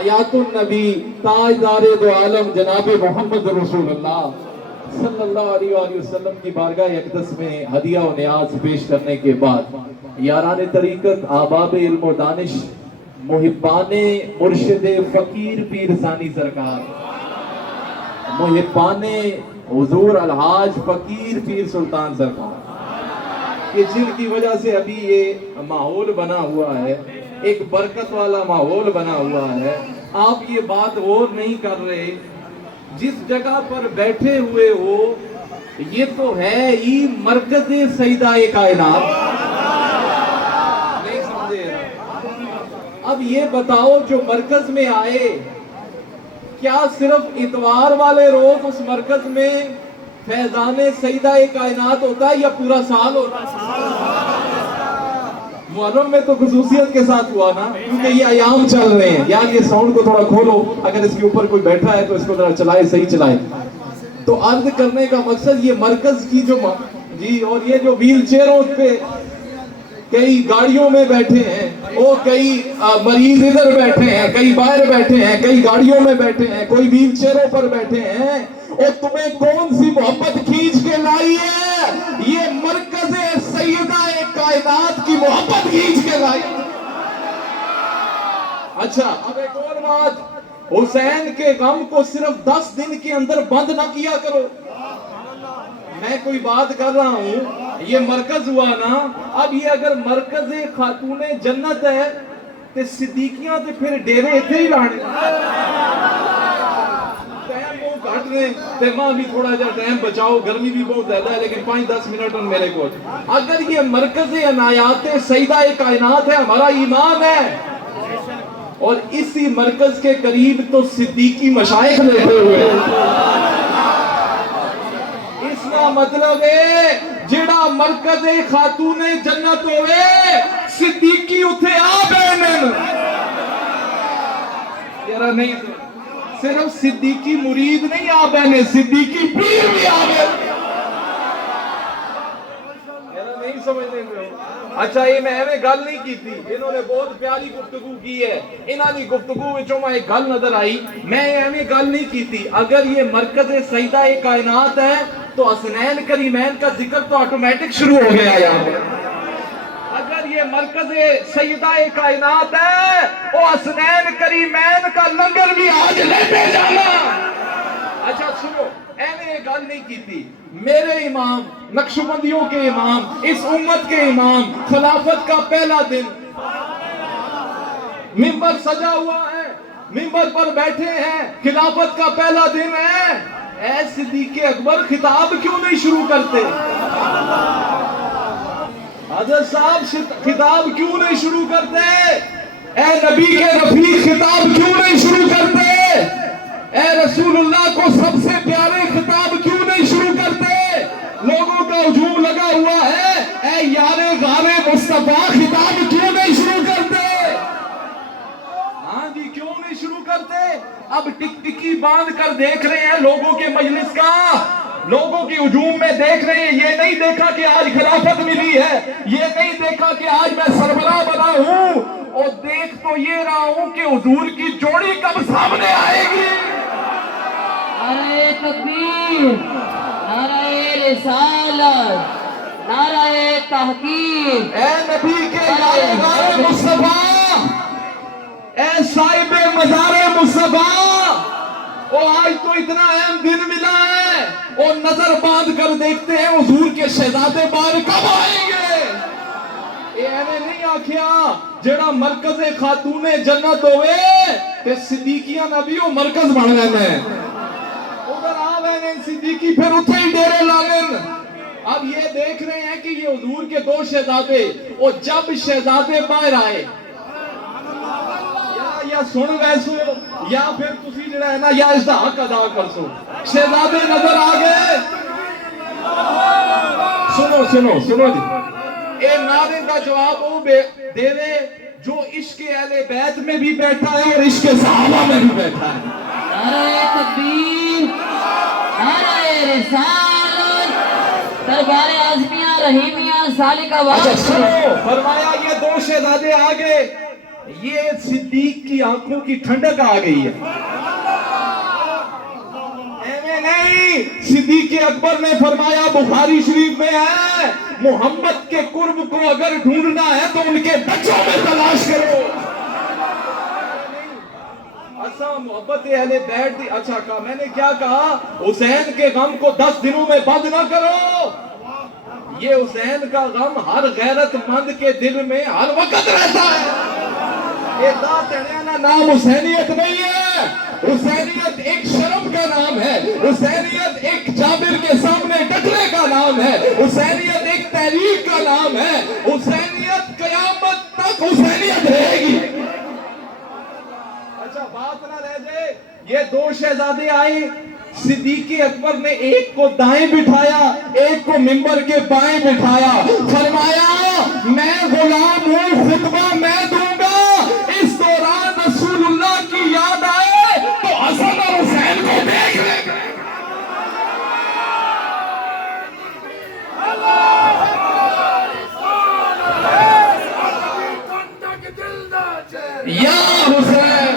حیات النبی تاجدار دو عالم جناب محمد رسول اللہ صلی اللہ علیہ وآلہ وسلم کی بارگاہ اقدس میں ہدیہ و نیاز پیش کرنے کے بعد یاران طریقت، احباب علم و دانش، محبان مرشد فقیر پیر ثانی سرکار، محبان حضور الحاج فقیر پیر سلطان سرکار، کہ جن کی وجہ سے ابھی یہ ماحول بنا ہوا ہے، ایک برکت والا ماحول بنا ہوا ہے. آپ یہ بات غور نہیں کر رہے، جس جگہ پر بیٹھے ہوئے ہو یہ تو ہے ہی مرکز سیدہ کائنات. نہیں سمجھے؟ اب یہ بتاؤ جو مرکز میں آئے، کیا صرف اتوار والے روز اس مرکز میں فیضان سیدہ کائنات ہوتا ہے یا پورا سال ہوتا ہے؟ محرم میں تو خصوصیت کے ساتھ ہوا نا، کیونکہ یہ ایام چل رہے ہیں. یار یہ ساؤنڈ کو تھوڑا کھولو، اگر اس کے اوپر کوئی بیٹھا ہے تو اس کو ذرا چلائے، صحیح چلائے. تو عرض کرنے کا مقصد یہ مرکز کی جو جی، اور یہ جو ویل چیئروں پہ کئی گاڑیوں میں بیٹھے ہیں، وہ کئی مریض ادھر بیٹھے ہیں، کئی باہر بیٹھے ہیں، کئی گاڑیوں میں بیٹھے ہیں، کوئی ویل چیئروں پر بیٹھے ہیں، اور تمہیں کون سی محبت کھینچ کے لائی ہے؟ یہ مرکز سیدہ کائنات کی محبت کھینچ کے لائی. اچھا اب ایک اور بات، حسین کے غم کو صرف 10 دن کے اندر بند نہ کیا کرو. میں کوئی بات کر رہا ہوں، یہ مرکز ہوا نا. اب یہ اگر مرکز خاتون جنت ہے تو صدیقیاں تو پھر ڈیرے اتنے ہی لانے. ٹائم وہ گھٹ رہے ہیں، ماں بھی تھوڑا جا ٹائم بچاؤ، گرمی بھی بہت زیادہ ہے، لیکن 5-10 منٹ ان میرے کو. اگر یہ مرکز عنایات سیدہ کائنات ہے، ہمارا ایمان ہے، اور اسی مرکز کے قریب تو صدیقی مشائخ بیٹھے ہوئے ہیں. اس کا مطلب ہے جڑا مرکز خاتون جنت ہوئے، صدیقی اتھے آ بینن. یارا نہیں، صرف صدیقی مرید نہیں آ بہنے، صدیقی پیر بھی آ بہنے. یارا نہیں سمجھنے میں ہو. اچھا یہ میں ایویں گل نہیں کی تھی، انہوں نے بہت پیاری گفتگو کی ہے، انہوں نے گفتگو وچوں میں ایک گل نظر آئی، میں ایویں گل نہیں کی تھی. اگر یہ مرکز سیدہ کائنات ہے تو حسنین کریمین کا ذکر تو آٹومیٹک شروع ہو گیا یار. اگر یہ مرکز سیدہ کائنات ہے وہ حسنین کریمین کا لنگر بھی آج لیتے جانا. اچھا سنو، ایویں گل نہیں کی تھی. میرے امام، نقشبندیوں کے امام، اس امت کے امام، خلافت کا پہلا دن، منبر سجا ہوا ہے، منبر پر بیٹھے ہیں، خلافت کا پہلا دن ہے. اے صدیق اکبر خطاب کیوں نہیں شروع کرتے؟ حضرت صاحب خطاب کیوں نہیں شروع کرتے؟ اے نبی کے رفیق خطاب کیوں نہیں شروع کرتے؟ اے رسول اللہ کو سب سے پیارے خطاب کیوں نہیں شروع کرتے؟ لوگوں کا ہجوم لگا ہوا ہے، اے یار غار مصطفیٰ خطاب کیوں نہیں شروع کرتے؟ ہاں جی کیوں نہیں شروع کرتے؟ اب ٹک ٹکی باندھ کر دیکھ رہے ہیں لوگوں کے مجلس کا، لوگوں کی ہجوم میں دیکھ رہے ہیں. یہ نہیں دیکھا کہ آج خلافت ملی ہے، یہ نہیں دیکھا کہ آج میں سربراہ بنا ہوں، اور دیکھ تو یہ رہا ہوں کہ حضور کی جوڑی کب سامنے آئے گی. نعرہ تکبیر، نعرہ رسالت، نعرہ تحقیق. اے نبی کے غار مصطفیٰ، اے صاحب مزار مصطفیٰ، وہ آج تو اتنا اہم دن ملا ہے، اور نظر باندھ کر دیکھتے ہیں حضور کے شہزادے بار کب آئیں گے. اے ایویں نہیں آکھیا جڑا مرکز خاتون جنت ہوئے تے صدیقیاں نبی وہ مرکز بن لینا ہے. ادھر آ گئے صدیقی پھر اتھے ہی ڈیرے لالن. اب یہ دیکھ رہے ہیں کہ یہ حضور کے 2 شہزادے، اور جب شہزادے باہر آئے، یا سن ویسو یا پھر تسی جڑا ہے نا یا اس دا حق ادا کر سو. شہزادے نظر آ گئے. سنو سنو سنو جی، اے نعرے کا جواب وہ دے دے جو عشق اہل بیت میں بھی بیٹھا ہے اور عشق صحابہ میں بھی بیٹھا ہے. نعرہ تکبیر، نعرہ رسالت، دربار اعظمیہ رحیمیہ سالکہ اچھا واسطہ. سنو، فرمایا یہ 2 شہزادے آگے، یہ صدیق کی آنکھوں کی ٹھنڈک آ گئی ہے. ایویں نہیں, صدیق اکبر نے فرمایا, بخاری شریف میں ہے, محمد کے قرب کو اگر ڈھونڈنا ہے تو ان کے بچوں میں تلاش کرو. اچھا محبت اہل بیت دی. اچھا کہا, میں نے کیا کہا, حسین کے غم کو 10 دنوں میں بند نہ کرو. یہ حسین کا غم ہر غیرت مند کے دل میں ہر وقت رہتا ہے. یہ ذات اعلیٰ نام حسینیت نہیں ہے. حسینیت ایک شرم کا نام ہے. حسینیت ایک جابر کے سامنے ڈٹنے کا نام ہے. حسینیت ایک تحریک کا نام ہے. حسینیت قیامت تک حسینیت رہے گی. اچھا بات نہ رہ جائے, یہ 2 شہزادے آئے, صدیق اکبر نے ایک کو دائیں بٹھایا, ایک کو منبر کے بائیں بٹھایا. فرمایا میں غلام ہوں, خطبہ میں دوں گا. اس دوران رسول اللہ کی یاد آئے تو حسن اور حسین کو دیکھ لیں. یا حسین,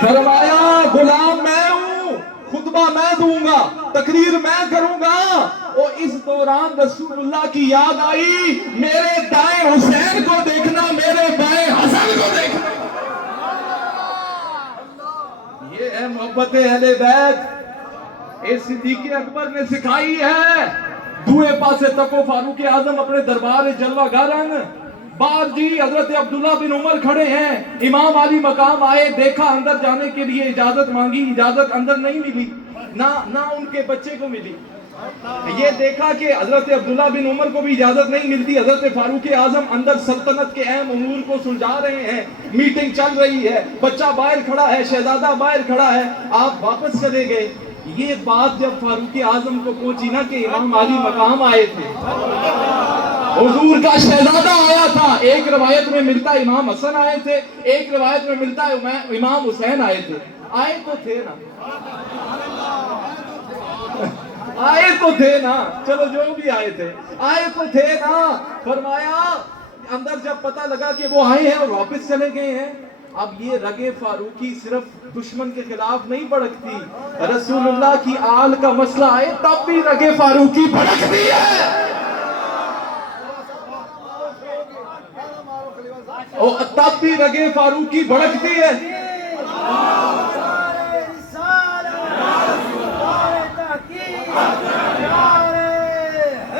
فرمایا غلام میں ہوں, خطبہ میں دوں گا, تقریر میں کروں گا. اور اس دوران رسول اللہ کی یاد آئی, میرے دائیں حسین کو دیکھنا, میرے بائیں حسن کو دیکھنا. یہ ہے محبت اہل بیت. اے صدیق اکبر نے سکھائی ہے. دوئے پاسے تکو فاروق اعظم اپنے دربار جلوہ گارن. بعد جی حضرت عبداللہ بن عمر کھڑے ہیں. امام علی مقام آئے, دیکھا اندر جانے کے لیے اجازت مانگی, اجازت اندر نہیں ملی, نہ ان کے بچے کو ملی. یہ دیکھا کہ حضرت عبداللہ بن عمر کو بھی اجازت نہیں ملتی. حضرت فاروق اعظم اندر سلطنت کے اہم امور کو سلجھا رہے ہیں, میٹنگ چل رہی ہے, بچہ باہر کھڑا ہے, شہزادہ باہر کھڑا ہے, آپ واپس چلے گئے. یہ بات جب فاروق اعظم کو پہنچی نا کہ امام علی مقام آئے تھے, حضور کا شہزادہ آیا تھا, ایک روایت میں ملتا ہے امام حسن آئے تھے, ایک روایت میں ملتا ہے امام حسین آئے تھے. آئے تو تھے نا, آئے تو تھے نا, چلو جو بھی آئے تھے, آئے تو تھے نا. فرمایا اندر جب پتہ لگا کہ وہ آئے ہیں اور واپس چلے گئے ہیں, اب یہ رگے فاروقی صرف دشمن کے خلاف نہیں بھڑکتی, رسول اللہ کی آل کا مسئلہ آئے تب بھی رگے فاروقی بھڑکتی ہے. اور تب بھی رگے فاروقی بھڑکتی ہے.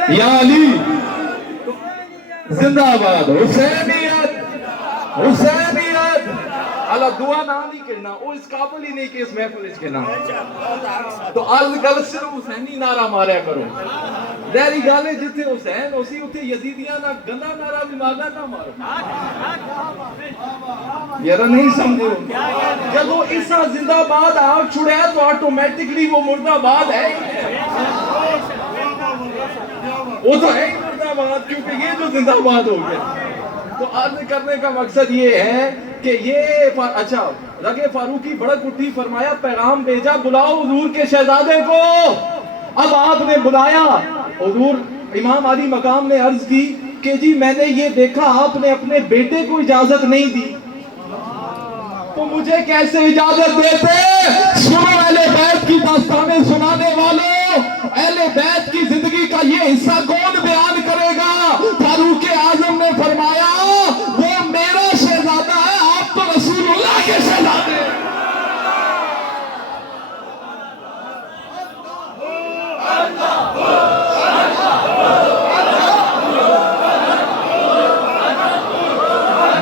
یا علی زندہ باد, حسینیت, حسینیت. اللہ دعا نہ نہیں کرنا, وہ اس قابل ہی نہیں کہ اس محفل اس کے نام تو عرض گل صرف حسینی نعرہ ماریا کرو. دہری گالے جتھے حسین اسی اتھے یزیدیاں نہ گندا نعرہ بھی مارنا نہ مارو. یار نہیں سمجھو, جب وہ عیسیٰ زندہ باد آگ چھڑے تو آٹومیٹکلی وہ مردہ باد ہے, وہ تو ہے ہی مردہ باد, کیونکہ یہ جو زندہ باد ہو گیا. تو عرض کرنے کا مقصد یہ ہے کہ یہ اچھا رگے فاروقی بھڑک اٹھی. فرمایا پیغام بھیجا, بلاؤ حضور کے شہزادے کو. اب آپ نے بلایا, حضور امام علی مقام نے عرض کی کہ جی میں نے یہ دیکھا آپ نے اپنے بیٹے کو اجازت نہیں دی, تو مجھے کیسے اجازت دیتے. سنو اہل بیت کی داستانیں سنانے والوں, اہل بیت کی زندگی کا یہ حصہ کون بیان کرے گا. فاروق اعظم نے فرمایا وہ میرا شہزادہ ہے, آپ تو رسول اللہ کے شہزادے.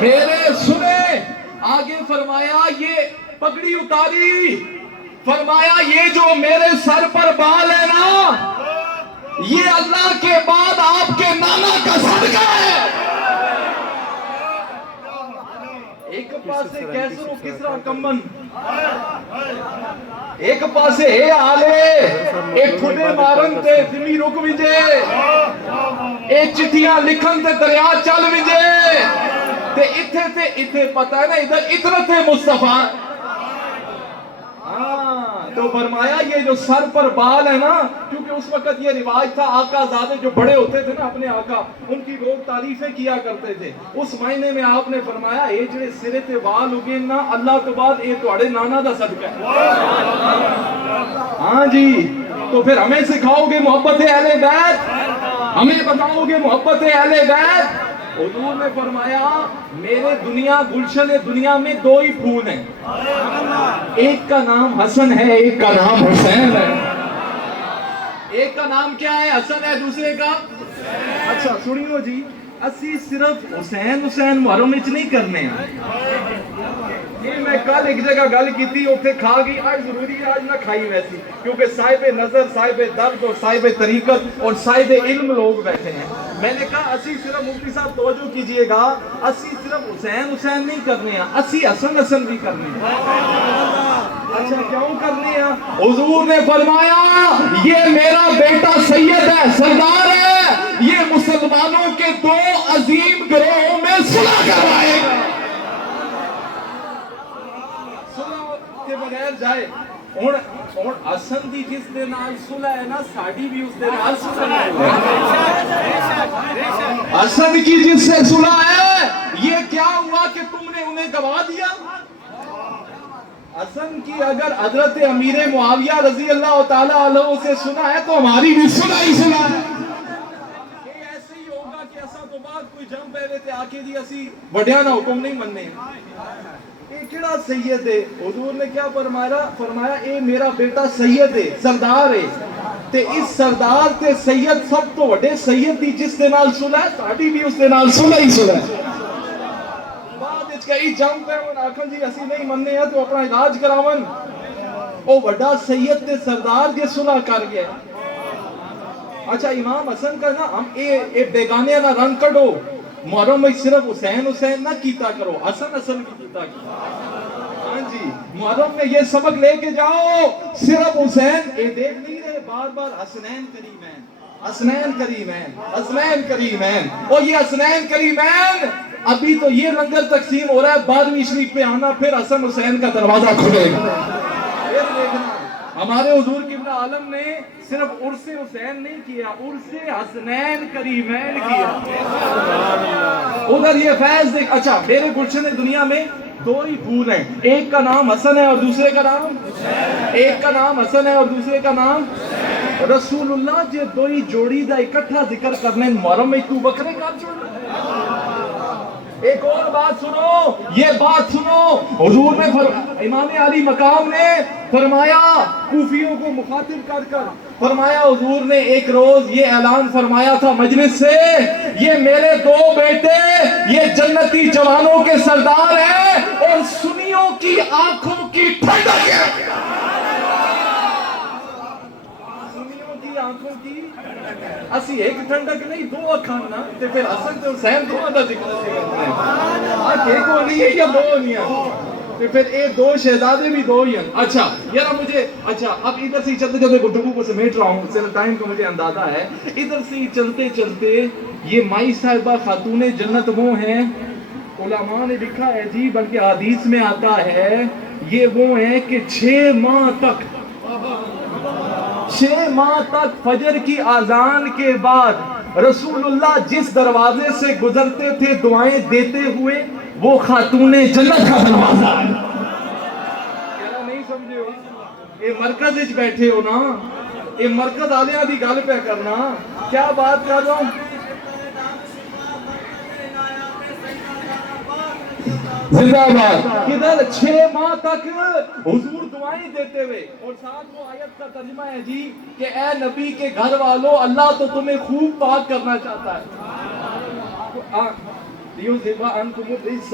میرے سنے آگے. فرمایا یہ پگڑی اتاری, فرمایا یہ جو میرے سر پر بال ہے نا, یہ اللہ کے بعد آپ کے نانا کا صدقہ ہے. ایک پاسے کیسر و کسرا کمن, ایک پاسے ہے آلے, ایک کھنے مارن تے زمین رک وجے, ایک چٹھیاں لکھن تے دریا چل وجے, تے اتھے پتہ ہے نا ادھر اطرت مصطفیٰ. تو فرمایا یہ جو سر پر بال ہے نا، کیونکہ اس وقت یہ رواج تھا آقا زادے جو بڑے ہوتے تھے نا اپنے آقا، ان کی لوگ تعریفیں کیا کرتے تھے، اس معنی میں آپ نے فرمایا اے جڑے سرے تے بال اگے نا اللہ تو بعد اے تواڈے نانا دا صدقہ ہے۔ ہاں جی، تو پھر ہمیں سکھاؤ گے محبت اہل بیت، ہمیں بتاؤ گے محبت اہل بیت۔ حضور نے فرمایا میرے دنیا گلشن دنیا میں دو ہی پھول ہیں، ایک کا نام حسن ہے، ایک کا نام حسین ہے۔ ایک کا نام کیا ہے؟ حسن ہے، دوسرے کا اچھا سنیو جی، اسی صرف حسین حسین محرم وچ نہیں کرنے ہیں۔ یہ میں کل ایک جگہ گل کیتی اوتھے کھا گئی، آج ضروری ہے آج نہ کھائی ویسی، کیونکہ صاحب نظر، صاحب درد اور صاحب طریقت اور صاحب علم لوگ بیٹھے ہیں۔ میں نے کہا اسی صرف مفتی صاحب توجہ کیجئے گا، اسی صرف حسین حسین نہیں کرنے ہیں، اسی حسن حسن بھی کرنے ہیں۔ اچھا کیوں کرنے ہیں؟ حضور نے فرمایا یہ میرا بیٹا سید ہے، سردار ہے، یہ مسلمانوں کے دو عظیم گروہوں میں صلح کروائے گا۔ صلح کے بغیر جائے اور حسن دی جس دے نال صلح ہے نا، ساڈی بھی اس دے نال صلح ہے۔ حسن کی جس سے صلح ہے، یہ کیا ہوا کہ تم نے انہیں گوا دیا؟ حسن کی اگر حضرت امیر معاویہ رضی اللہ تعالیٰ عنہ سے سنا ہے تو ہماری بھی سنا ہی سنا ہے۔ یہ ایسے ہی ہوگا کہ ایسا تو بعد کوئی جنگ پہلے تے آکے دی اسی وڈیاں نہ حکم نہیں مننے ہیں۔ یہ کیڑا سید ہے؟ حضور نے کیا فرمایا اے میرا بیٹا سید ہے، سردار ہے، تے اس سردار تے سید سب تو وڈے سید دی جس دے نال صلح ہے، ساڈی بھی اس دے نال صلح ہی صلح ہے۔ کئی جنگ پہ ان آکھن جی اسی نہیں مننے ہیں تو اپنا علاج کراون، او وڈا سید تے سردار جے صلح کر گیا۔ اچھا امام حسن کا نا ہم اے بیگانے نہ رنگ کڈو، محرم میں صرف حسین حسین نہ کیتا کرو، حسن حسن بھی کیتا کرو۔ ہاں جی، محرم میں یہ سبق لے کے جاؤ، صرف حسین اے دیکھ نہیں رہے بار بار حسنین کریمین، حسنین کریمین، حسنین کریمین، اور یہ حسنین کریمین ابھی تو یہ لنگر تقسیم ہو رہا ہے، 12ویں شریف پہ آنا پھر حسن حسین کا دروازہ کھلے گا۔ پھر دیکھنا ہمارے حضور قبلہ عالم نے صرف عرس حسین نہیں کیا، عرس حسنین کریمین کیا۔ ادھر یہ فیض دیکھ، اچھا میرے گلشن دنیا میں دو ہی پھول ہیں، ایک کا نام حسن ہے اور دوسرے کا نام، ایک کا نام حسن ہے اور دوسرے کا نام رسول اللہ جے دو ہی جوڑی دا اکٹھا ذکر کرنے محرم میں تو بکرے کا چھوڑنا۔ ایک اور بات سنو، یہ بات سنو، حضور نے امام علی مقام نے فرمایا کوفیوں کو مخاطب کر کر فرمایا، حضور نے ایک روز یہ اعلان فرمایا تھا مجلس سے، یہ میرے دو بیٹے یہ جنتی جوانوں کے سردار ہیں اور سنیوں کی آنکھوں کی ٹھنڈک ہے۔ سنیوں کی آنکھوں کی اسی ایک ٹھنڈک نہیں، دو اکھان نا تے پھر حسن تے حسین دو دا ذکر کرتے ہیں۔ آج ایک کو نہیں ہے یا دو نہیں ہے، تے پھر ایک دو شہزادے بھی دو ہی ہیں۔ اچھا یار مجھے اچھا اب ادھر سے چلتے چلتے گفتگو کو سمیٹ رہا ہوں، چل ٹائم کا مجھے اندازہ ہے، ادھر سے چلتے چلتے یہ مائی صاحبہ خاتون جنت وہ ہیں، علماء نے لکھا ہے جی بلکہ حدیث میں آتا ہے یہ وہ ہیں کہ 6 ماہ تک فجر کی اذان کے بعد رسول اللہ جس دروازے سے گزرتے تھے دعائیں دیتے ہوئے وہ خاتون جنت کا دروازہ ہے۔ کہنا نہیں سمجھے ہو؟ اے مرکز وچ بیٹھے ہو نا، اے مرکز آلیاں دی گل پہ کرنا، کیا بات کر رہا ہوں؟ زندہ باد۔ کدھر 6 ماہ تک حضور دعائیں دیتے ہوئے، اور ساتھ وہ آیت کا ترجمہ ہے جی کہ اے نبی کے گھر والوں اللہ تو تمہیں خوب پاک کرنا چاہتا ہے۔ لیُذْهِبَ عَنْکُمُ الرِّجْسَ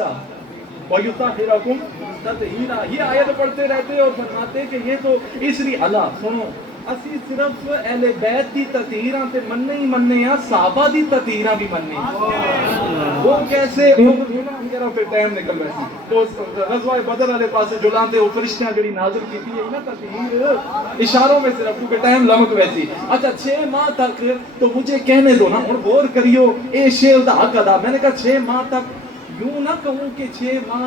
وَیُطَہِّرَکُم تطہیرا، یہ آیت پڑھتے رہتے اور فرماتے کہ یہ تو اس لیے اللہ سنو اسی صرف اہل بیت دی تطہیراں تے مننے ہی مننے ہیں، صحابہ دی تطہیراں بھی مننے ہیں۔ وہ کیسے میرا پھر ٹائم نکل رہا ہے تو غزوہ بدر والے پاس جلان تے وہ فرشتیاں گڑی نازل کی تھی نا تطہیر اشاروں میں صرف کیونکہ ٹائم لمک ویسی۔ اچھا 6 ماہ تک تو مجھے کہنے دو نا، اور غور کریو اے شیر دا حق ادا۔ میں نے کہا 6 ماہ تک، یوں نہ کہوں کہ 6 ماہ